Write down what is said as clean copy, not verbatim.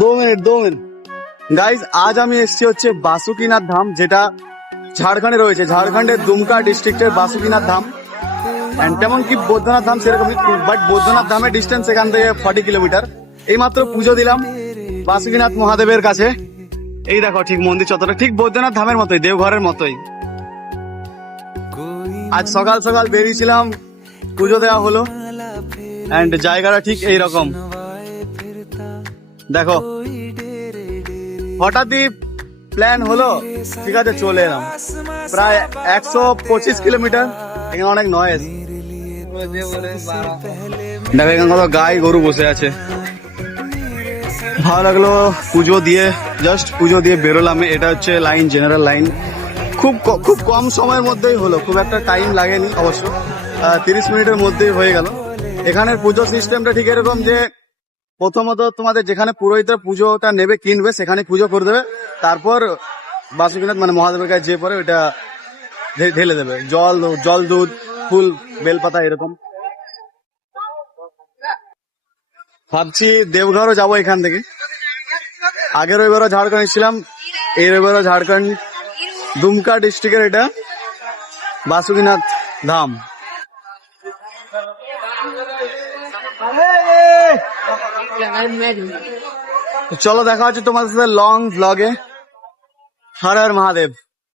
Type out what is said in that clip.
দো minute guys, আজ আমি এসেছি হচ্ছে বাসুকিনাথ ধাম, যেটা ঝাড়খণ্ডে রয়েছে। ঝাড়খণ্ডের দুমকা ডিস্ট্রিক্টের বাসুকিনাথ ধাম। এন্ড তেমন কি বৈদ্যনাথ ধাম সেরকমই, বাট বৈদ্যনাথ ধামের ডিস্টেন্স এখান থেকে 40 কিলোমিটার। এইমাত্র পুজো দিলাম বাসুকিনাথ মহাদেবের কাছে। এই দেখো ঠিক মন্দির চত্বরটা ঠিক বৈদ্যনাথ ধামের মতোই, দেওঘরের মতোই। আজ সকাল সকাল বেরিয়েছিলাম, পুজো দেওয়া হলো। এন্ড জায়গাটা ঠিক এইরকম দেখো, হঠাৎই প্ল্যান হলো, ঠিক আছে চলে এলাম। প্রায় 125 কিলোমিটার। এখানে অনেক নয়েজ, দেখো এখানে কত গাই গরু বসে আছে। ভালো লাগলো পুজো দিয়ে, জাস্ট পুজো দিয়ে বেরোলাম। এটা হচ্ছে লাইন, জেনারেল লাইন। খুব কম সময়ের মধ্যেই হলো, খুব একটা টাইম লাগেনি অবশ্য, 30 মিনিটের মধ্যেই হয়ে গেল। এখানের পুজো সিস্টেমটা ঠিক এরকম যে প্রথমত তোমাদের যেখানে পুরোহিতরা পুজোটা নেবে কিনবে সেখানে পুজো করে দেবে, তারপর বাসুকিনাথ মানে মহাদেবের কাছে যে পরে ওইটা ঢেলে দেবে, জল দুধ ফুল বেলপাতা এরকম। ভাবছি দেবঘরও যাবো এখান থেকে। আগের রবিবারও ঝাড়খণ্ড ছিলাম, এই রবিবারও ঝাড়খণ্ড, দুমকা ডিস্ট্রিক্টের এটা বাসুকিনাথ ধাম। চলো দেখা হচ্ছে তোমাদের সাথে লং ব্লগে। হর হর মহাদেব।